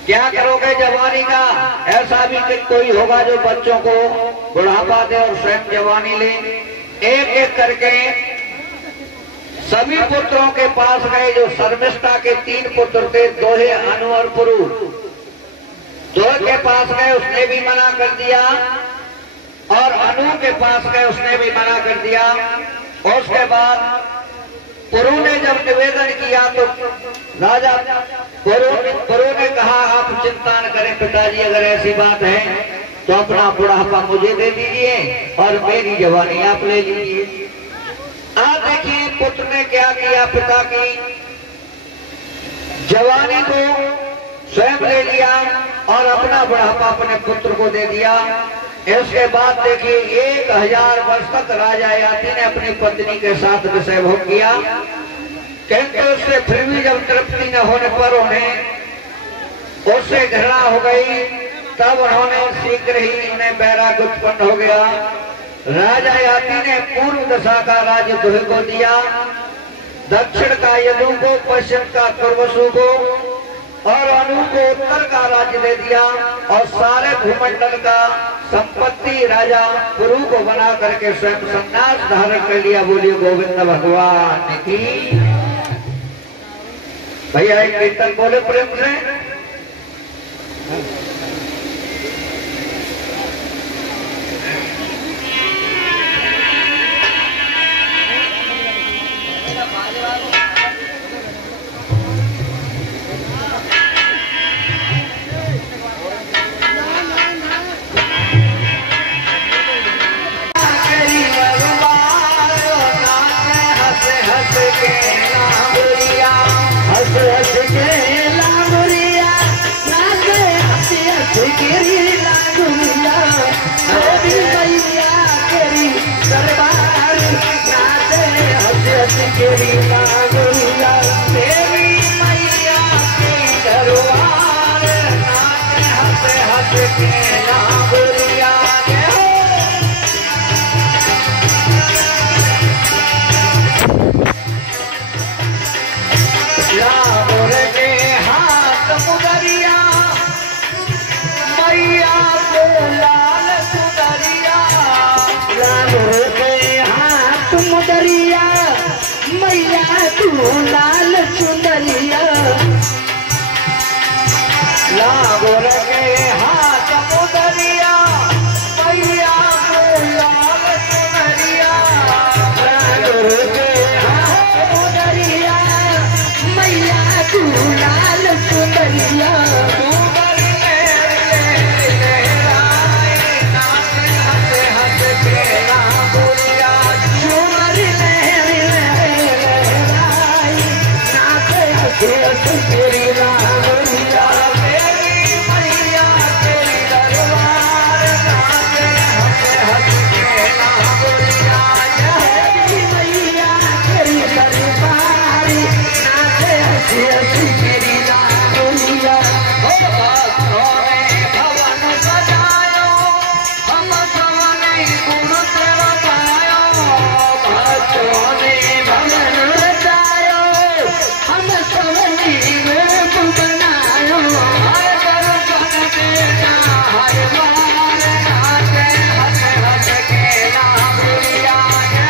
क्या करोगे जवानी का। ऐसा भी कि कोई होगा जो बच्चों को बुढ़ापा दे और स्वयं जवानी ले। एक एक करके सभी पुत्रों के पास गए। जो शर्मिष्ठा के 3 पुत्र थे, दोहे अनु और पुरु, दोहे के पास गए, उसने भी मना कर दिया, और अनु के पास गए, उसने भी मना कर दिया। और उसके बाद पुरु ने जब निवेदन किया तो राजा पुरु ने कहा आप चिंता न करें पिताजी, अगर ऐसी बात है तो अपना बुढ़ापा मुझे दे दीजिए और मेरी जवानी आप ले लीजिए। आप देखिए पुत्र ने क्या किया, पिता की जवानी को स्वयं ले लिया और अपना बुढ़ापा अपने पुत्र को दे दिया। इसके बाद देखिए 1000 वर्ष तक राजा याति ने अपनी पत्नी के साथ विषय भोग किया, किंतु उससे फिर भी जब तृप्ति न होने पर उन्हें उससे घृणा हो गई। तब उन्होंने शीघ्र ही उन्हें वैराग्य उत्पन्न हो गया। राजा याति ने पूर्व दशा का राज्य दुह को दिया, दक्षिण का यदु को, पश्चिम का पुरवसु को और अनु को उत्तर का राज्य दे दिया, और सारे भूमंडल का संपत्ति राजा पुरु को बना करके स्वयं संन्यास धारण कर लिया। बोलिए गोविंद भगवान की। भैया एक कीर्तन बोले प्रेम से। लाल चुनरिया लागोर के हाथ मुदरिया, मैया को लाल चुनरिया लागोर के हाथ मुदरिया। हंसी हंसी तेरी नागरिया मेरी मैया तेरी दरबार नाचे हंस हंस के नागरिया तेरी मैया तेरी दरबारी नाचे हंसी हंसी तेरी नागरिया भक्तों ने भवन सजायो हम सबने गुण तेरा गायो भक्तों ने भवन रचायो हम सबने रूप बनायो हर दर्शन देना हर बार नाचे हंस हंस के नागरिया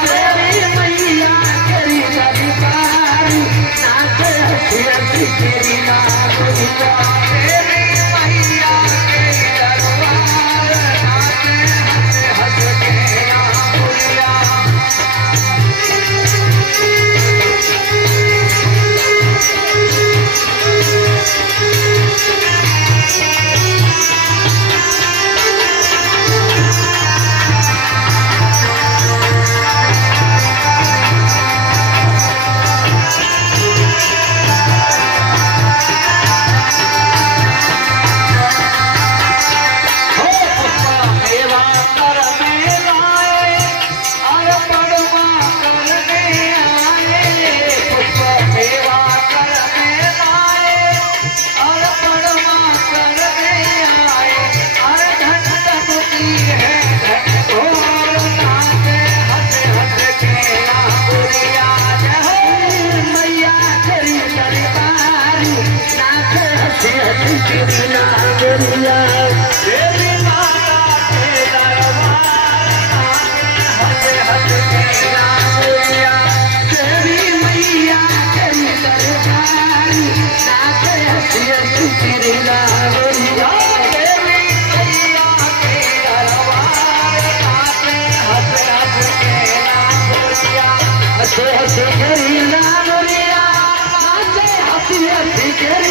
तेरी मैया तेरी दरबारी नाचे हंसी हंसी तेरी नागरिया तेरी मैया तेरी दरबार नाचे हंस हंस के नागरिया सेवा कर में लाए और परमा करने आए पुष्प सेवा कर में लाए और परमा करने आए और धन धन की है धन घोर नाचे हंस हंस के नागरिया जय मैया तेरी दरबारी नाचे हंसी हंसी तेरी नागरिया तेरी माता के दरबार नाचे हंस हंस के नागरिया तेरी मैया तेरी दरबारी नाचे हंसी हंसी तेरी नागरिया तेरी मैया के दरबार नाचे हंस हंस के नागरिया हंसी हंसी तेरी नागरिया नाचे हंसी हंसी तेरी